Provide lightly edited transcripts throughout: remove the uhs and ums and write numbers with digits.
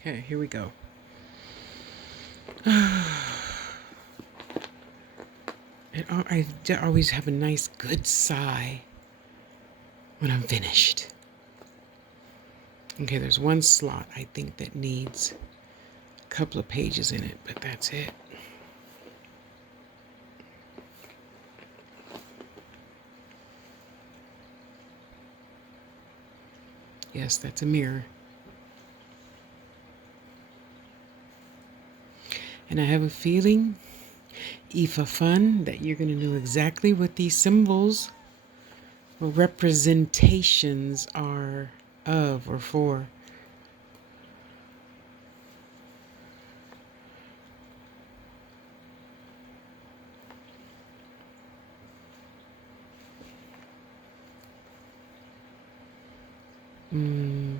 Okay, here we go. I always have a nice, good sigh when I'm finished. Okay, there's one slot I think that needs a couple of pages in it, but that's it. Yes, that's a mirror. And I have a feeling, Aoife Fun, that you're going to know exactly what these symbols or representations are of or for.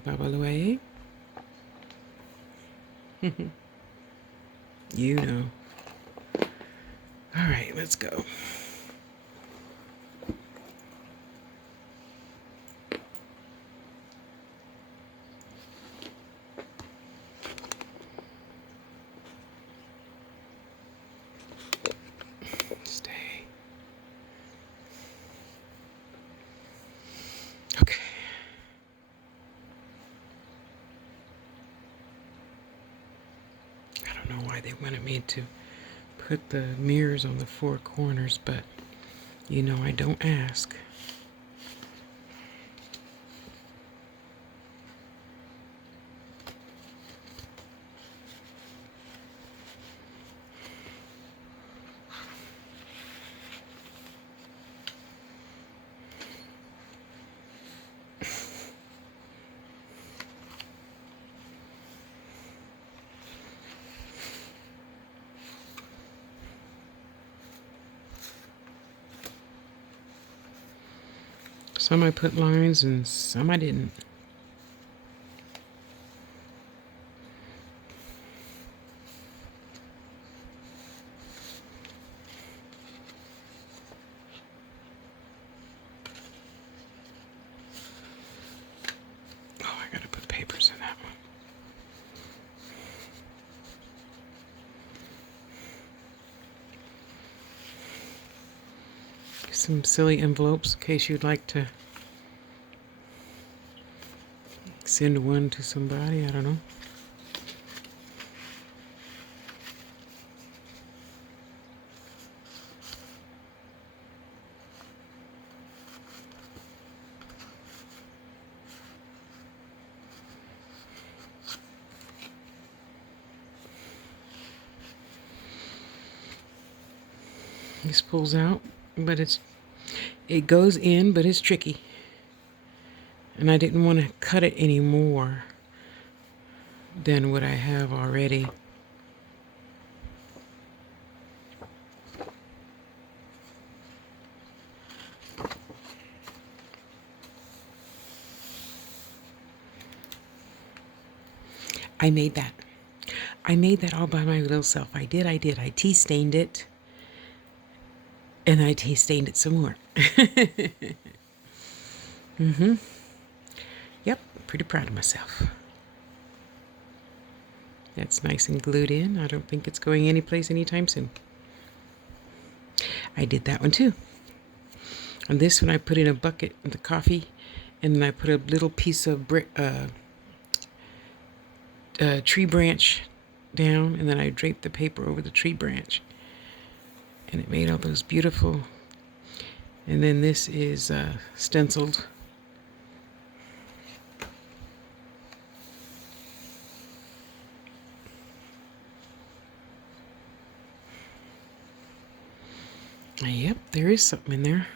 Babalue? You know. All right, let's go. Stay. Okay. I don't know why they wanted me to put the mirrors on the four corners, but you know I don't ask. Some I put lines and some I didn't. Oh, I gotta put papers in that one. Some silly envelopes in case you'd like to send one to somebody. I don't know. This pulls out, but it goes in, but it's tricky. And I didn't want to cut it any more than what I have already. I made that. I made that all by my little self. I did. I tea stained it. And I tea stained it some more. Yep, pretty proud of myself. That's nice and glued in. I don't think it's going anyplace anytime soon. I did that one too. On this one, I put in a bucket of the coffee, and then I put a little piece of tree branch down, and then I draped the paper over the tree branch. And it made all those beautiful. And then this is stenciled. Yep, there is something in there.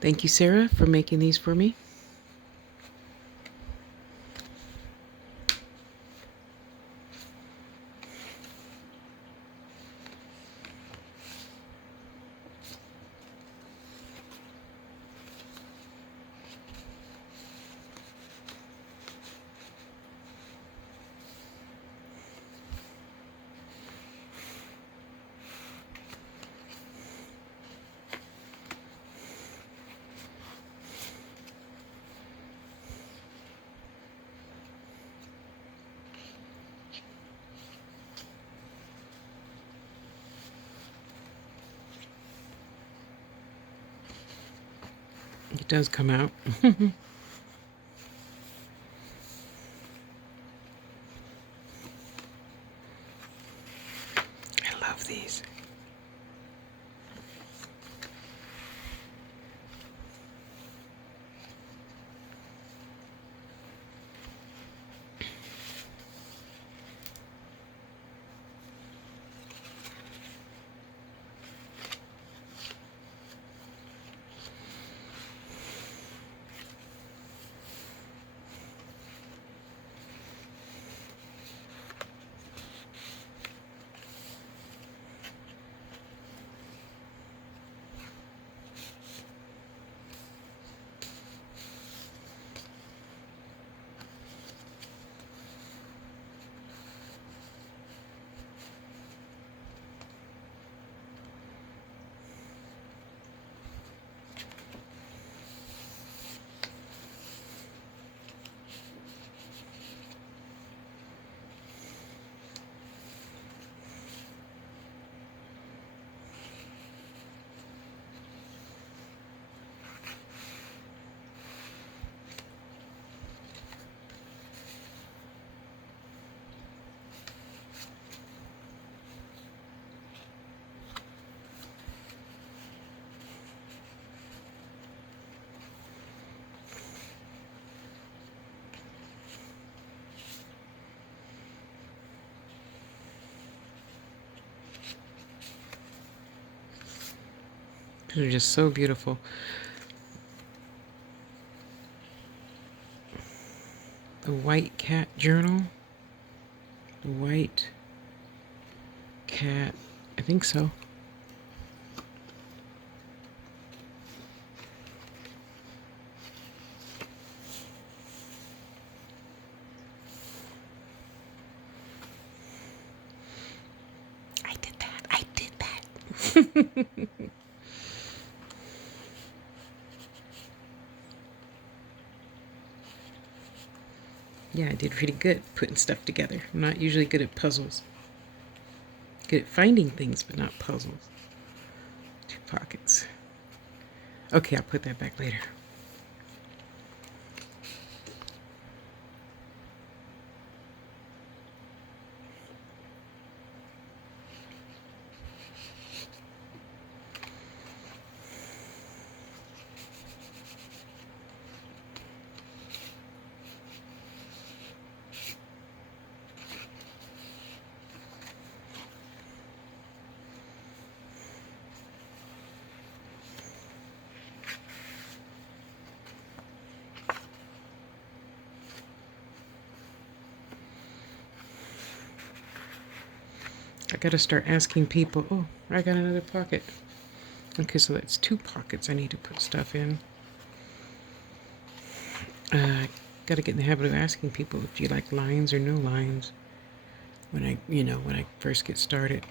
Thank you, Sarah, for making these for me. It does come out. I love these. They're just so beautiful. The White Cat Journal. The White Cat. I think so. I did that. I did that. Yeah, I did pretty good putting stuff together. I'm not usually good at puzzles. Good at finding things, but not puzzles. 2 pockets. Okay, I'll put that back later. I gotta start asking people. Oh, I got another pocket. Okay, so that's 2 pockets I need to put stuff in. Gotta get in the habit of asking people if you like lines or no lines when I first get started.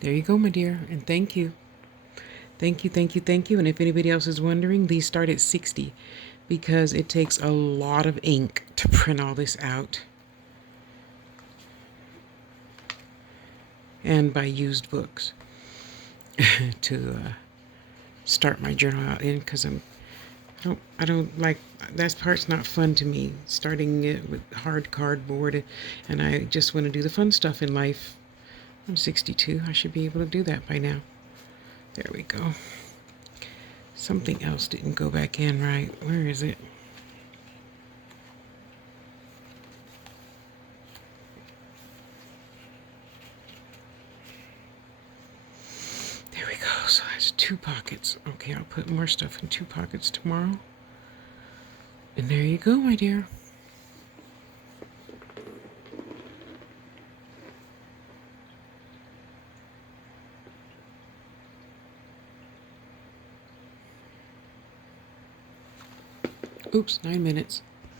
There you go, my dear, and thank you. Thank you, thank you, thank you. And if anybody else is wondering, these start at 60 because it takes a lot of ink to print all this out. And buy used books to start my journal out in, because I don't like, that part's not fun to me, starting it with hard cardboard, and I just want to do the fun stuff in life. I'm 62. I should be able to do that by now. There we go. Something else didn't go back in right. Where is it? There we go. So that's 2 pockets. Okay, I'll put more stuff in 2 pockets tomorrow. And there you go, my dear. Oops, 9 minutes.